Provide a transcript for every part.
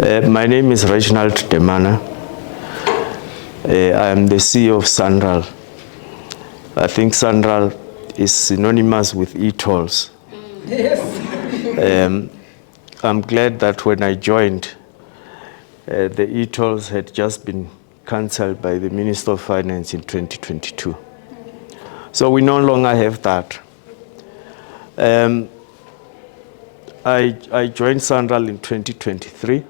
My name is Reginald Demana. I am the CEO of Sanral. I think Sanral is synonymous with e-tolls. Yes. I'm glad that when I joined, the e-tolls had just been cancelled by the Minister of Finance in 2022. So we no longer have that. I joined Sanral in 2023.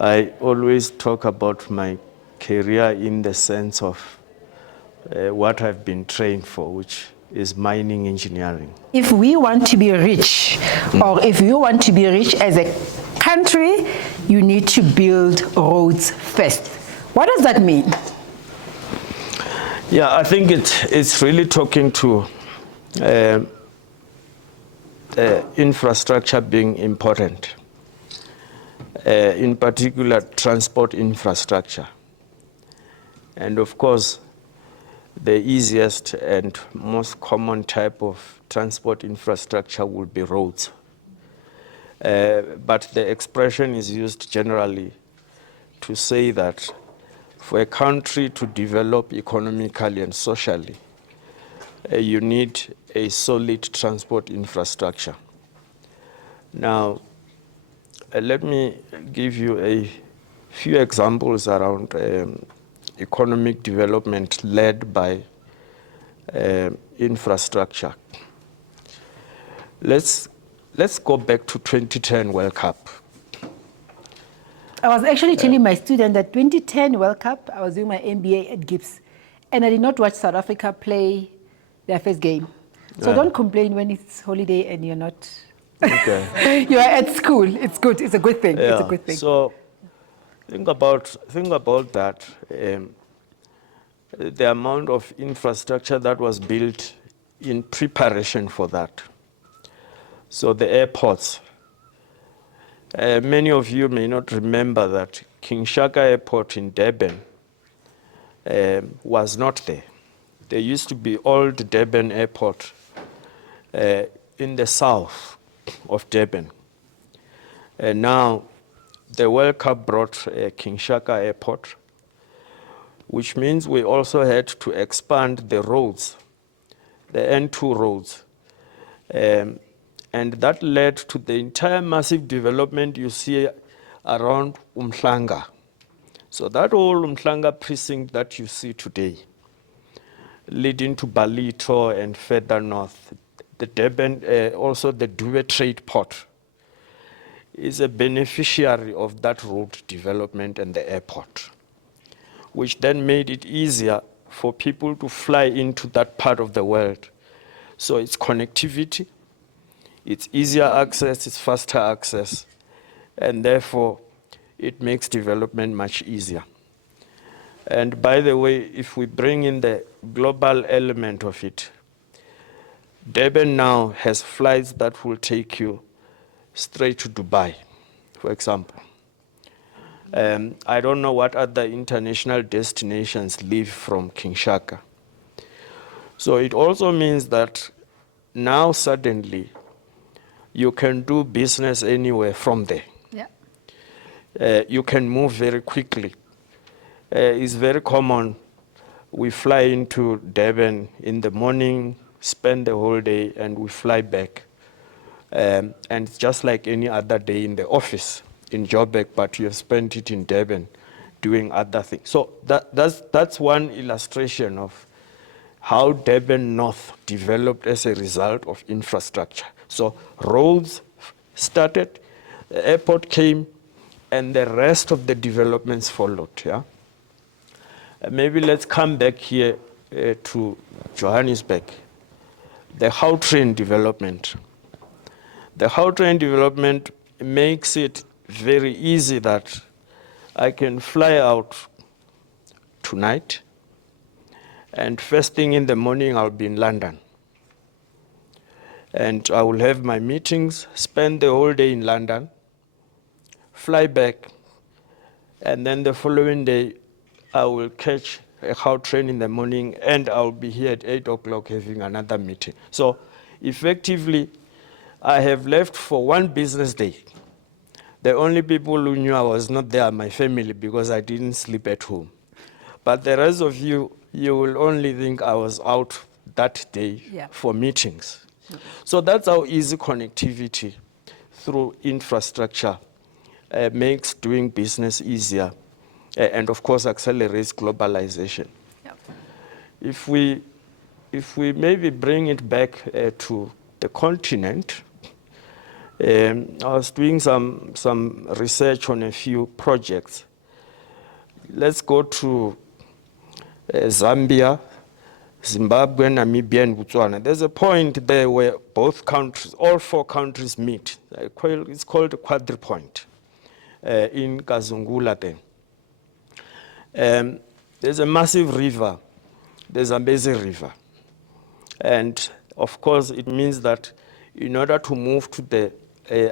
I always talk about my career in the sense of what I've been trained for, which is mining engineering. If we want to be rich, or if you want to be rich as a country, you need to build roads first. What does that mean? Yeah, I think it's really talking to infrastructure being important. In particular, transport infrastructure. And of course, the easiest and most common type of transport infrastructure would be roads. But the expression is used generally to say that for a country to develop economically and socially, you need a solid transport infrastructure. Now, let me give you a few examples around economic development led by infrastructure. Let's go back to 2010 World Cup. I was actually telling my student that 2010 World Cup, I was doing my MBA at Gibbs, and I did not watch South Africa play their first game. So don't complain when it's holiday and you're not. Okay. You are at school. It's good. It's a good thing. Yeah. It's a good thing. So think about that. The amount of infrastructure that was built in preparation for that. So the airports. Many of you may not remember that King Shaka Airport in Durban was not there. There used to be old Durban Airport in the south of Durban. And now the World Cup brought King Shaka Airport, which means we also had to expand the roads, the N2 roads. And that led to the entire massive development you see around Umhlanga. So that whole Umhlanga precinct that you see today, leading to Balito and further north, the Durban, also the Dube Trade Port, is a beneficiary of that road development and the airport, which then made it easier for people to fly into that part of the world. So it's connectivity, it's easier access, it's faster access, and therefore it makes development much easier. And by the way, if we bring in the global element of it, Durban now has flights that will take you straight to Dubai, for example. I don't know what other international destinations leave from King Shaka. So it also means that now suddenly you can do business anywhere from there. Yeah. You can move very quickly. It's very common. We fly into Durban in the morning, spend the whole day, and we fly back. And it's just like any other day in the office in Joburg, but you have spent it in Durban doing other things. So that's one illustration of how Durban North developed as a result of infrastructure. So roads started, the airport came, and the rest of the developments followed. Yeah. Maybe let's come back here to Johannesburg. The Gautrain development. The Gautrain development makes it very easy that I can fly out tonight, and first thing in the morning I'll be in London. And I will have my meetings, spend the whole day in London, fly back, and then the following day I will catch a Gautrain in the morning, and I'll be here at 8 o'clock having another meeting. So effectively, I have left for one business day. The only people who knew I was not there are my family because I didn't sleep at home. But the rest of you, you will only think I was out that day for meetings. So that's how easy connectivity through infrastructure makes doing business easier and of course accelerates globalization. If we maybe bring it back to the continent, I was doing some research on a few projects. Let's go to Zambia, Zimbabwe, Namibia, and Botswana. There's a point there where both countries, all four countries meet. It's called a quadripoint in Kazungula then. There's a massive river, the Zambezi River. And of course, it means that in order to move to the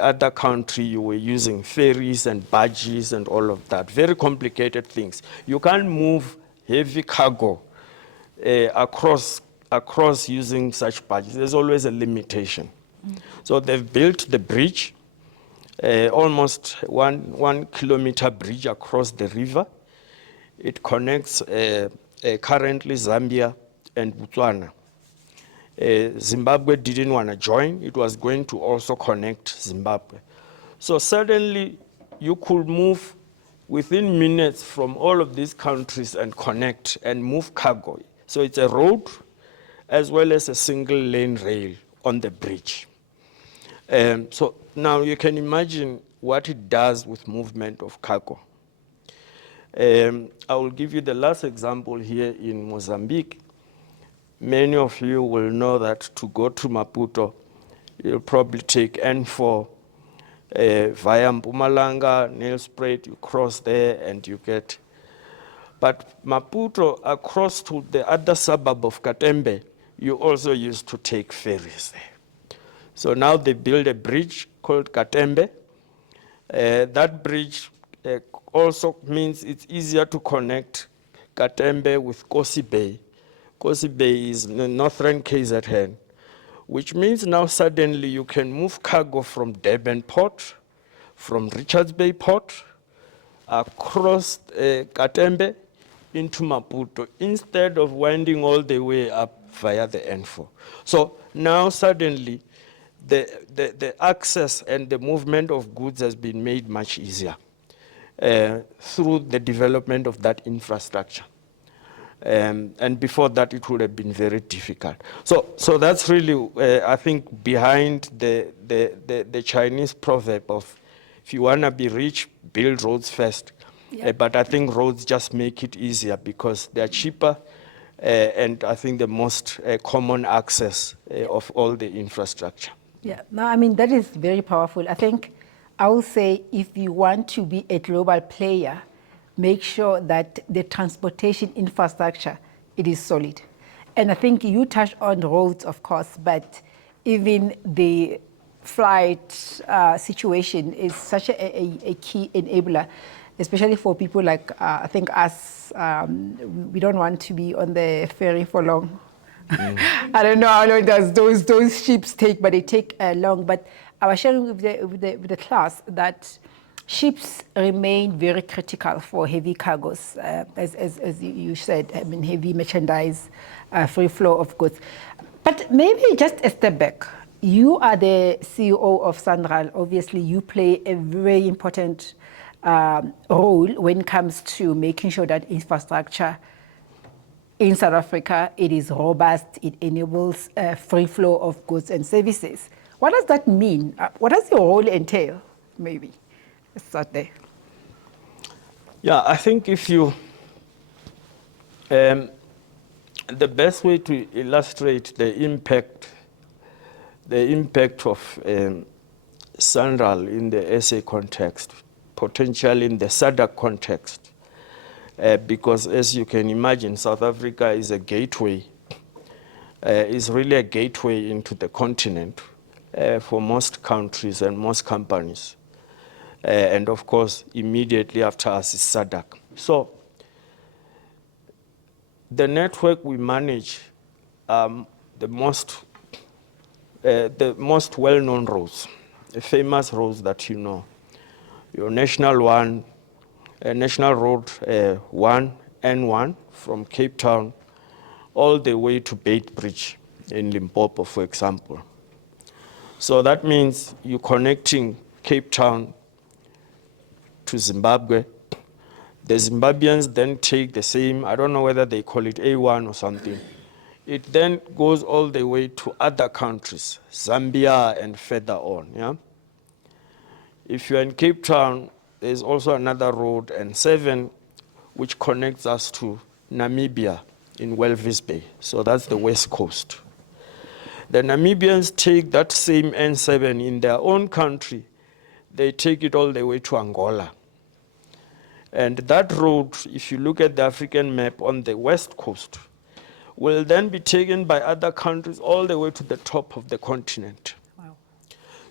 other country, you were using ferries and barges and all of that. Very complicated things. You can't move heavy cargo across using such barges. There's always a limitation. So they've built the bridge, almost one kilometer bridge across the river. It connects currently Zambia and Botswana. Zimbabwe didn't want to join. It was going to also connect Zimbabwe. So suddenly you could move within minutes from all of these countries and connect and move cargo. So it's a road as well as a single lane rail on the bridge. So now you can imagine what it does with movement of cargo. I will give you the last example here in Mozambique. Many of you will know that to go to Maputo, you'll probably take N4 via Mpumalanga, Nelspruit, you cross there and you get. But Maputo, across to the other suburb of Katembe, you also used to take ferries there. So now they build a bridge called Katembe. That bridge also means it's easier to connect Katembe with Kosi Bay. Kosi Bay is the northern KZN, which means now suddenly you can move cargo from Durban Port, from Richards Bay Port, across Katembe into Maputo, instead of winding all the way up via the N4. So now suddenly the access and the movement of goods has been made much easier through the development of that infrastructure. And before that, it would have been very difficult. So that's really, I think, behind the Chinese proverb of, if you want to be rich, build roads first. But I think roads just make it easier because they're cheaper and I think the most common access of all the infrastructure. Yeah, no, I mean, that is very powerful. I think I will say if you want to be a global player, make sure that the transportation infrastructure, it is solid. And I think you touched on roads, of course, but even the flight situation is such a key enabler, especially for people like, I think us, we don't want to be on the ferry for long. I don't know how long does those ships take, but they take long. But I was sharing with the class that ships remain very critical for heavy cargoes, as you said, I mean, heavy merchandise, free flow of goods. But maybe just a step back. You are the CEO of Sanral. Obviously, you play a very important role when it comes to making sure that infrastructure in South Africa, it is robust, it enables free flow of goods and services. What does that mean? What does your role entail, maybe? Let's start there. Yeah, I think if you, the best way to illustrate the impact of Sanral in the SA context, potentially in the SADC context, because as you can imagine, South Africa is a gateway, is really a gateway into the continent for most countries and most companies. And of course, immediately after us is SADC. So the network we manage, the most well-known roads, the famous roads that you know. your National Road 1, N1 from Cape Town all the way to Beitbridge in Limpopo, for example. So that means you're connecting Cape Town to Zimbabwe. The Zimbabweans then take the same, I don't know whether they call it A1 or something. It then goes all the way to other countries, Zambia and further on, yeah? If you're in Cape Town, there's also another road, N7, which connects us to Namibia in Walvis Bay. So that's the west coast. The Namibians take that same N7 in their own country. They take it all the way to Angola. And that road, if you look at the African map on the west coast, will then be taken by other countries all the way to the top of the continent. Wow.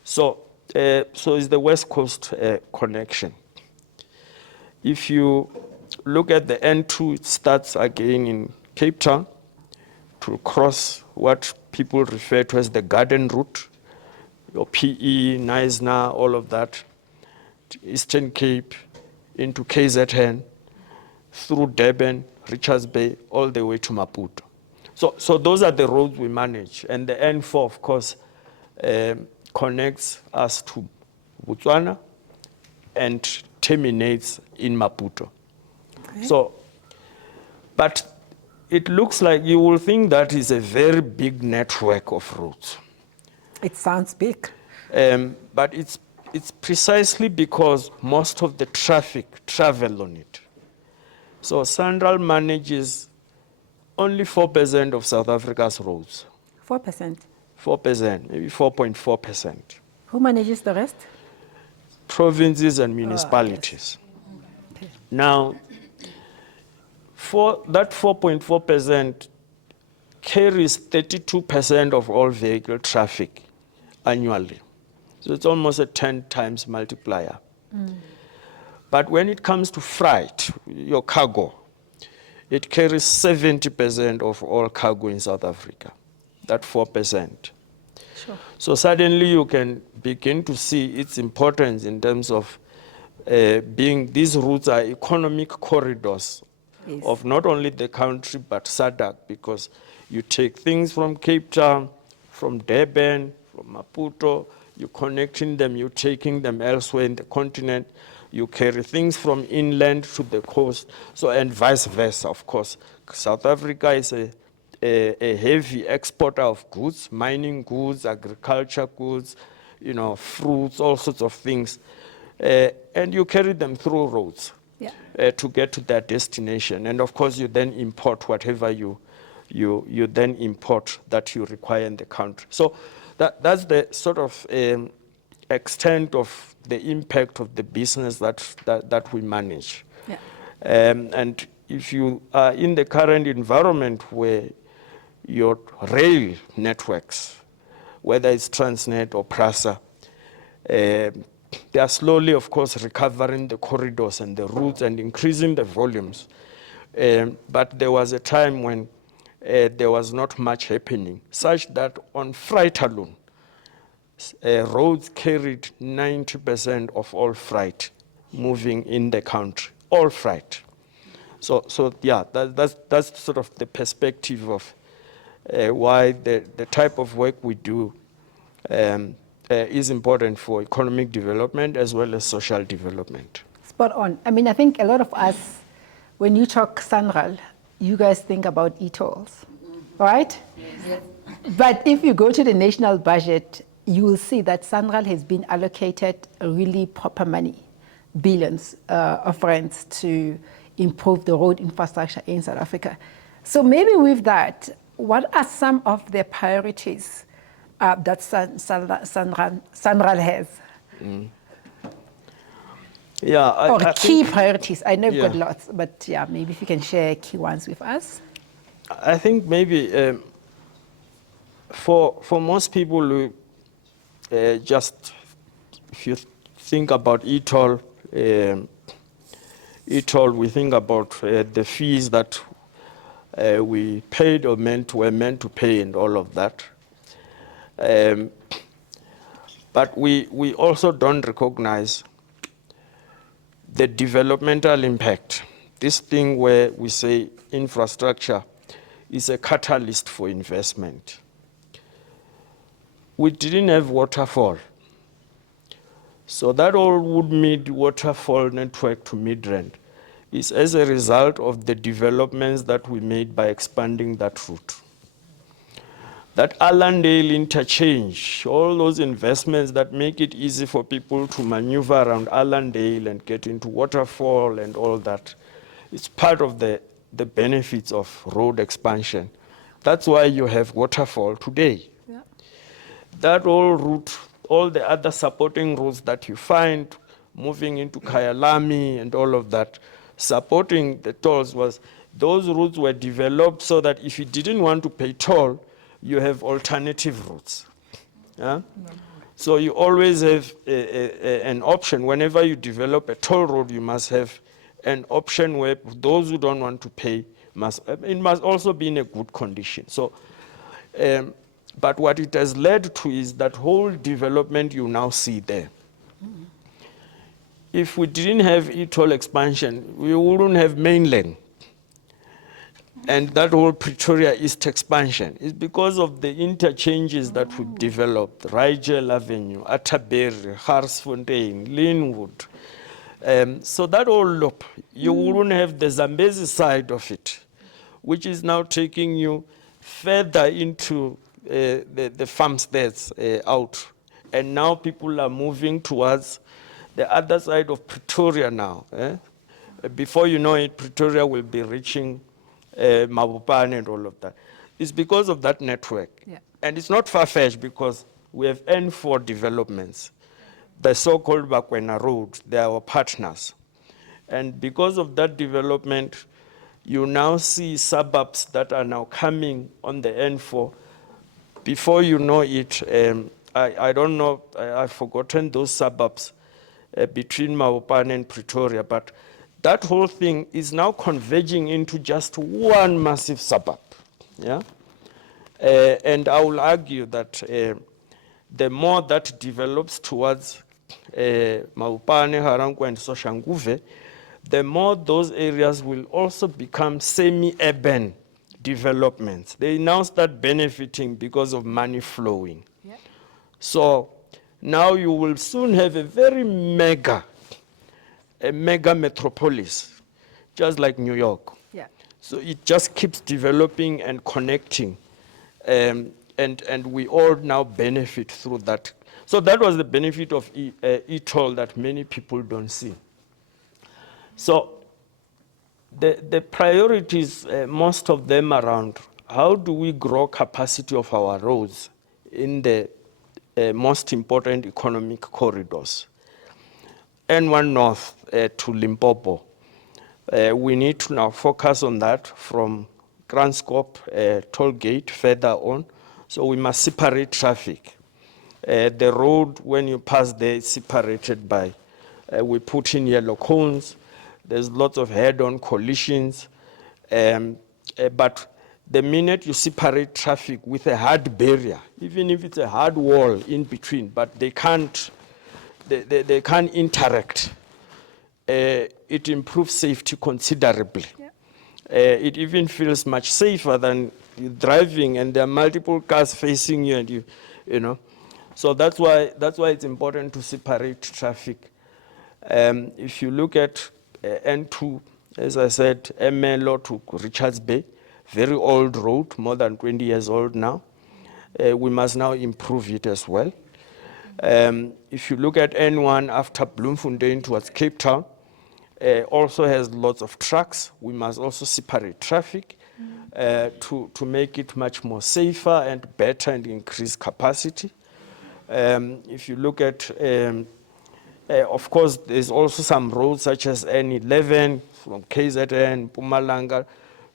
So it's the west coast connection. If you look at the N2, it starts again in Cape Town to cross what people refer to as the Garden Route, your PE, Knysna, all of that, Eastern Cape, into KZN, through Durban, Richards Bay, all the way to Maputo. So those are the roads we manage. And the N4, of course, connects us to Botswana and terminates in Maputo. Okay. So, but it looks like you will think that is a very big network of roads. It sounds big. But it's precisely because most of the traffic travel on it. So Sanral manages only 4% of South Africa's roads. 4%? 4%, maybe 4.4%. Who manages the rest? Provinces and municipalities. Okay. Now, for that 4.4% carries 32% of all vehicle traffic annually. So it's almost a 10 times multiplier. But when it comes to freight, your cargo, it carries 70% of all cargo in South Africa, that 4%. Sure. So suddenly you can begin to see its importance in terms of these routes are economic corridors. Yes. Of not only the country, but SADC, because you take things from Cape Town, from Durban, from Maputo, you're connecting them, you're taking them elsewhere in the continent, you carry things from inland to the coast, so and vice versa, of course. South Africa is a heavy exporter of goods, mining goods, agriculture goods, fruits, all sorts of things. And you carry them through roads. Yeah. To get to their destination. And of course, you then import whatever you then import that you require in the country. So that's the sort of extent of the impact of the business that we manage. Yeah. And if you are in the current environment where your rail networks, whether it's Transnet or PRASA, they are slowly, of course, recovering the corridors and the routes and increasing the volumes. But there was a time when there was not much happening, such that on freight alone, roads carried 90% of all freight moving in the country, all freight. So yeah, that's sort of the perspective of why the type of work we do is important for economic development as well as social development. Spot on. I mean, I think a lot of us, when you talk Sanral, you guys think about e-tolls, right? Yes. But if you go to the national budget, you will see that Sanral has been allocated really proper money, billions of rands to improve the road infrastructure in South Africa. So maybe with that, what are some of the priorities that Sanral has? Yeah, key priorities. I know you've got lots, but yeah, maybe if you can share key ones with us. I think maybe for most people, just if you think about e-toll, we think about the fees that we paid or were meant to pay and all of that. But we also don't recognize the developmental impact, this thing where we say infrastructure is a catalyst for investment. We didn't have waterfall. So that all Woodmead waterfall network to Midrand is as a result of the developments that we made by expanding that route. That Allendale interchange, all those investments that make it easy for people to maneuver around Allendale and get into waterfall and all that, it's part of the benefits of road expansion. That's why you have waterfall today. Yeah. That whole route, all the other supporting routes that you find, moving into Kyalami and all of that, supporting the tolls those routes were developed so that if you didn't want to pay toll, you have alternative routes. Yeah? So you always have an option. Whenever you develop a toll road, you must have an option where those who don't want to pay it must also be in a good condition. So, but what it has led to is that whole development you now see there. If we didn't have e-toll expansion, we wouldn't have mainland. And that whole Pretoria East expansion is because of the interchanges that we developed, Rigel Avenue, Atterbury, Garsfontein, Linwood. So that whole loop, you wouldn't have the Zambezi side of it, which is now taking you further into the farmsteads out. And now people are moving towards the other side of Pretoria now. Before you know it, Pretoria will be reaching Mabopane and all of that. It's because of that network. Yeah. And it's not far-fetched because we have N4 developments. The so-called Bakwena Road, they are our partners. And because of that development, you now see suburbs that are now coming on the N4. Before you know it, I don't know, I've forgotten those suburbs between Mabopane and Pretoria, but that whole thing is now converging into just one massive suburb. Yeah? And I will argue that the more that develops towards Mabopane, Harangu, and Soshanguve, the more those areas will also become semi-urban developments. They now start benefiting because of money flowing. Yeah. So now you will soon have a very mega metropolis, just like New York. Yeah. So it just keeps developing and connecting, and we all now benefit through that. So that was the benefit of e-toll that many people don't see. So the priorities, most of them around how do we grow capacity of our roads in the most important economic corridors. N1 North to Limpopo. We need to now focus on that from Kranskop toll gate further on. So we must separate traffic. The road, when you pass there, is separated by, we put in yellow cones. There's lots of head-on collisions. But the minute you separate traffic with a hard barrier, even if it's a hard wall in between, but they can't interact, it improves safety considerably. Yeah. It even feels much safer than driving and there are multiple cars facing you and you know. So that's why it's important to separate traffic. If you look at N2, as I said, Emelo to Richards Bay, very old road, more than 20 years old now. We must now improve it as well. If you look at N1 after Bloemfontein towards Cape Town, also has lots of trucks. We must also separate traffic to make it much more safer and better and increase capacity. If you look at, of course, there's also some roads such as N11 from KZN, Mpumalanga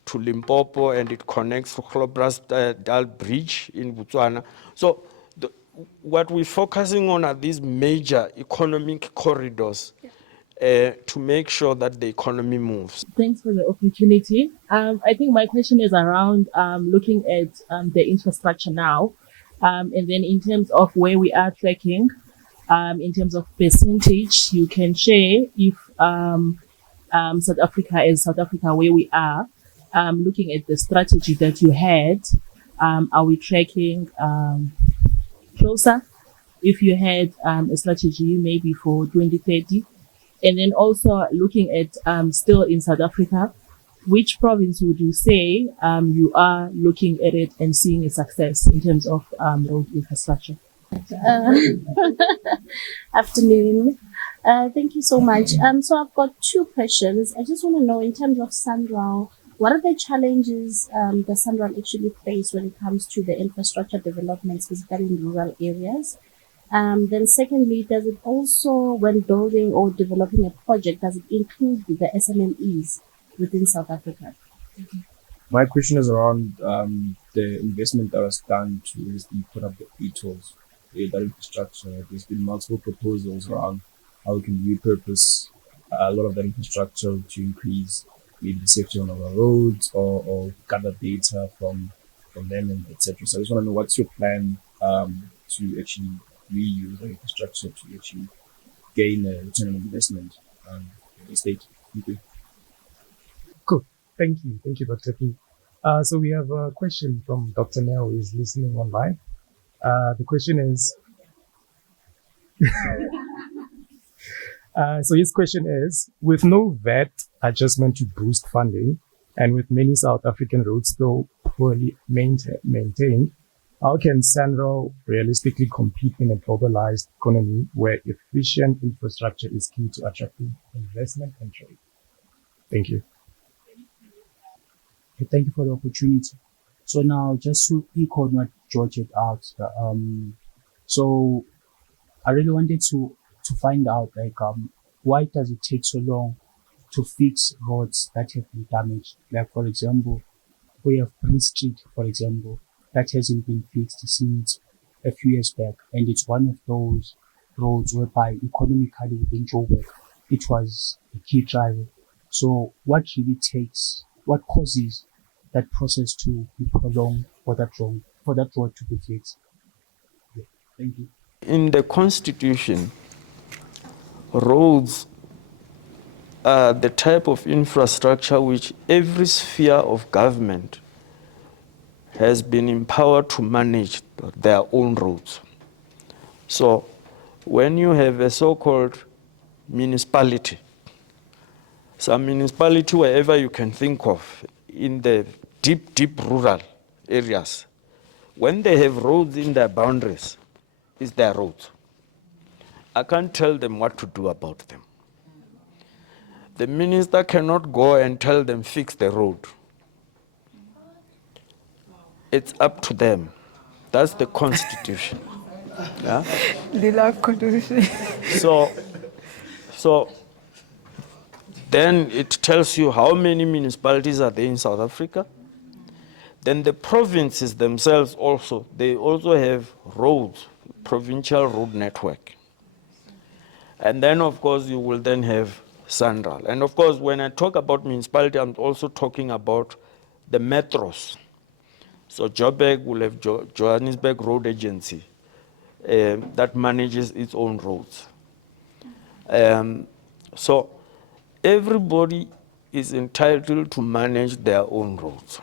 to Limpopo, and it connects to Dal Bridge in Botswana. So what we're focusing on are these major economic corridors to make sure that the economy moves. Thanks for the opportunity. I think my question is around looking at the infrastructure now, and then in terms of where we are tracking, in terms of percentage, you can share if South Africa as South Africa where we are, looking at the strategy that you had, are we tracking closer? If you had a strategy maybe for 2030, and then also looking at still in South Africa, which province would you say you are looking at it and seeing a success in terms of road infrastructure? Uh, Afternoon. Thank you so much. So I've got two questions. I just want to know, in terms of Sanral, what are the challenges the Sanral actually face when it comes to the infrastructure development, specifically in rural areas? Then secondly, does it also, when building or developing a project, does it include the SMMEs within South Africa? My question is around the investment that was done to basically put up the e-tolls, that infrastructure. There's been multiple proposals around how we can repurpose a lot of that infrastructure to increase maybe the safety on our roads, or gather data from them, and etc. So I just want to know, what's your plan to actually reuse the infrastructure to actually gain a return on investment in the state? Thank you. Cool. Thank you. Thank you, Dr. P. So we have a question from Dr. Nell, who is listening online. The question is, so his question is, with no VAT adjustment to boost funding, and with many South African roads still poorly maintained, how can Sanral realistically compete in a globalized economy where efficient infrastructure is key to attracting investment and trade? Thank you. Thank you for the opportunity. So now, just to echo what George had asked, so I really wanted to find out, like, why does it take so long to fix roads that have been damaged? Like, for example, we have Prince Street, for example, that hasn't been fixed since a few years back, and it's one of those roads whereby economically within Joburg, it was a key driver. So what really takes, what causes that process to be prolonged for that road to be fixed? Yeah. Thank you. In the Constitution, roads are the type of infrastructure which every sphere of government has been empowered to manage their own roads. So when you have a so-called municipality, some municipality wherever you can think of in the deep rural areas, when they have roads in their boundaries, it's their roads. I can't tell them what to do about them. The minister cannot go and tell them fix the road. It's up to them. That's the Constitution. Yeah? The love constitution. So then it tells you how many municipalities are there in South Africa. Then the provinces themselves also, they also have roads, provincial road network. And then, of course, you will then have Sanral. And of course, when I talk about municipality, I'm also talking about the metros. So Joburg will have Johannesburg Road Agency that manages its own roads. So everybody is entitled to manage their own roads.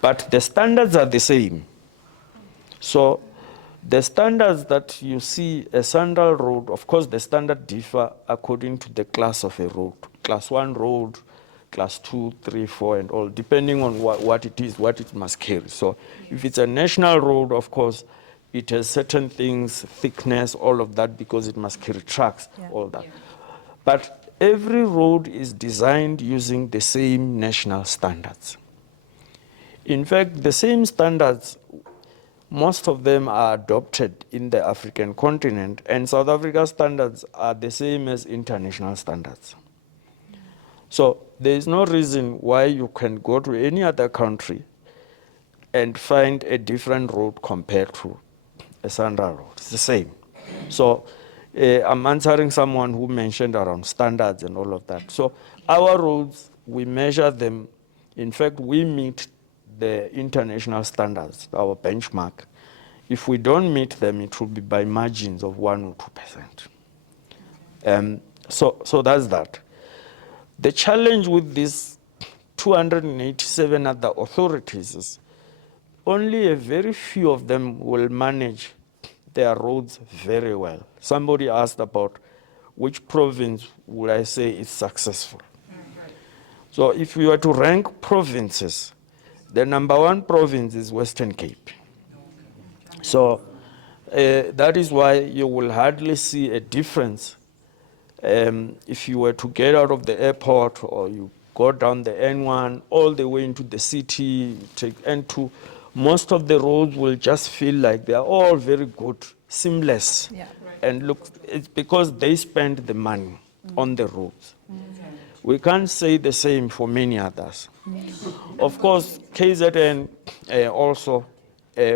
But the standards are the same. So the standards that you see a Sanral road, of course the standards differ according to the class of a road. Class 1 road, class 2, 3, 4, and all, depending on what it is, what it must carry. So if it's a national road, of course, it has certain things, thickness, all of that, because it must carry trucks, all that. Yeah. But every road is designed using the same national standards. In fact, the same standards, most of them are adopted in the African continent, and South Africa's standards are the same as international standards. So there is no reason why you can go to any other country and find a different road compared to a Sanral road. It's the same. So I'm answering someone who mentioned around standards and all of that. So our roads, we measure them. In fact, we meet the international standards, our benchmark. If we don't meet them, it will be by margins of 1 or 2%. So that's that. The challenge with these 287 other authorities is only a very few of them will manage their roads very well. Somebody asked about which province would I say is successful. So if we were to rank provinces, the number one province is Western Cape. So that is why you will hardly see a difference if you were to get out of the airport or you go down the N1 all the way into the city, you take N2, most of the roads will just feel like they are all very good, seamless. Yeah. And look, it's because they spend the money on the roads. We can't say the same for many others. Of course, KZN also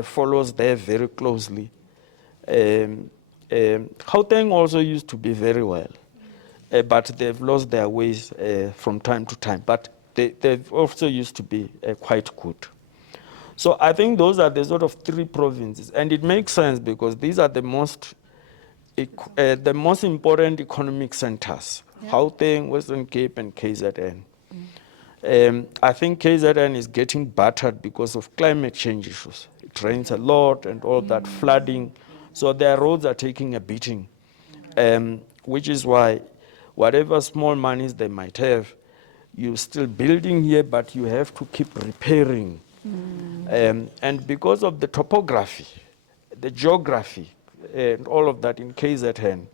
follows there very closely. Gauteng also used to be very well, but they've lost their ways from time to time. But they've also used to be quite good. So I think those are the sort of three provinces, and it makes sense because these are the most important economic centers: Gauteng, Western Cape, and KZN. I think KZN is getting battered because of climate change issues. It rains a lot and all that flooding, so their roads are taking a beating, which is why whatever small monies they might have, you're still building here, but you have to keep repairing. And because of the topography, the geography, and all of that in KZN,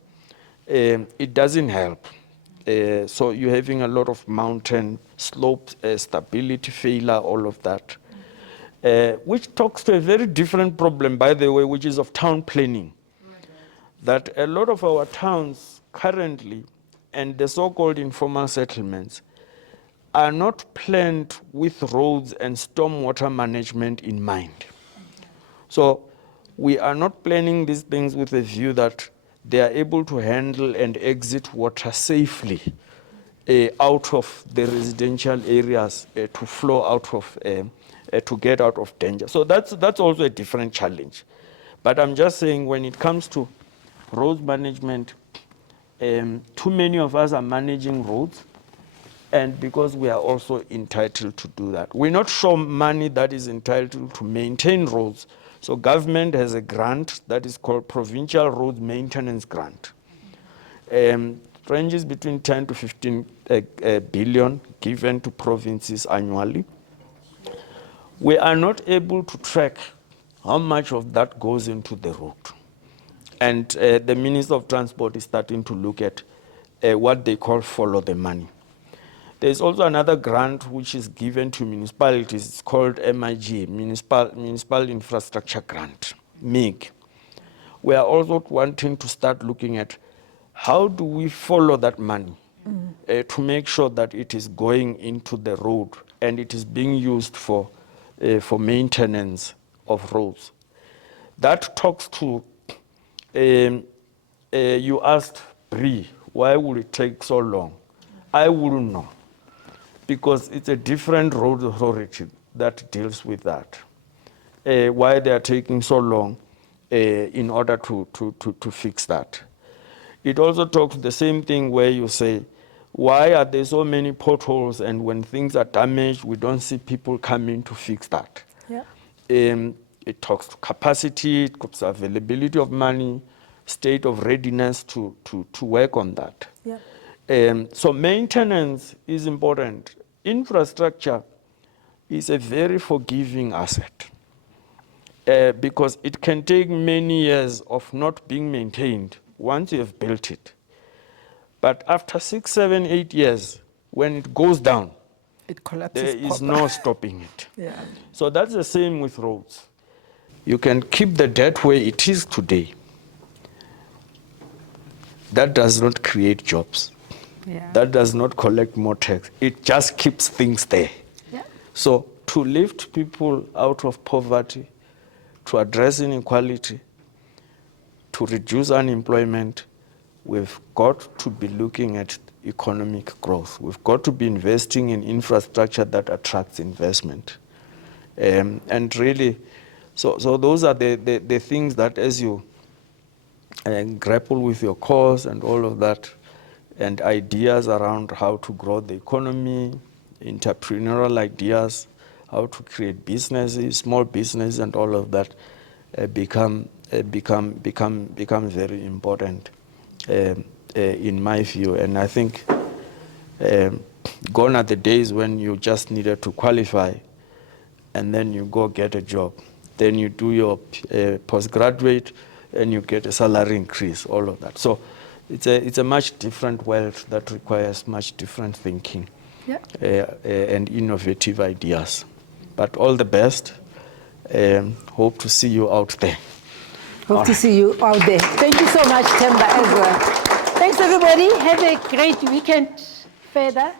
it doesn't help. So you're having a lot of mountain slopes, stability failure, all of that, which talks to a very different problem, by the way, which is of town planning. That a lot of our towns currently and the so-called informal settlements are not planned with roads and stormwater management in mind. So we are not planning these things with a view that they are able to handle and exit water safely out of the residential areas to flow out of, to get out of danger. So that's also a different challenge. But I'm just saying when it comes to road management, too many of us are managing roads, and because we are also entitled to do that. We're not sure money that is entitled to maintain roads. So government has a grant that is called Provincial Road Maintenance Grant. Ranges between 10 to 15 billion given to provinces annually. We are not able to track how much of that goes into the road. And the Minister of Transport is starting to look at what they call follow the money. There's also another grant which is given to municipalities. It's called MIG, Municipal Infrastructure Grant, MIG. We are also wanting to start looking at how do we follow that money to make sure that it is going into the road and it is being used for maintenance of roads. That talks to, you asked Bree, why would it take so long? I wouldn't know, because it's a different road authority that deals with that. Why they are taking so long in order to fix that. It also talks the same thing where you say, why are there so many potholes, and when things are damaged, we don't see people coming to fix that. Yeah. It talks to capacity, it talks to availability of money, state of readiness to work on that. Yeah. So maintenance is important. Infrastructure is a very forgiving asset because it can take many years of not being maintained once you have built it. But after 6, 7, 8 years, when it goes down, It collapses. there is proper. no stopping it. Yeah. So that's the same with roads. You can keep the debt where it is today. That does not create jobs. Yeah. That does not collect more tax. It just keeps things there. Yeah. So to lift people out of poverty, to address inequality, to reduce unemployment, we've got to be looking at economic growth. We've got to be investing in infrastructure that attracts investment. And really, so those are the things that as you grapple with your cause and all of that, and ideas around how to grow the economy, entrepreneurial ideas, how to create businesses, small business, and all of that become very important in my view. And I think gone are the days when you just needed to qualify and then you go get a job. Then you do your postgraduate and you get a salary increase, all of that. So it's a much different world that requires much different thinking and innovative ideas. But all the best. Hope to see you out there. Hope to see you out there. Thank you so much, Themba, as well. Thanks, everybody. Have a great weekend further.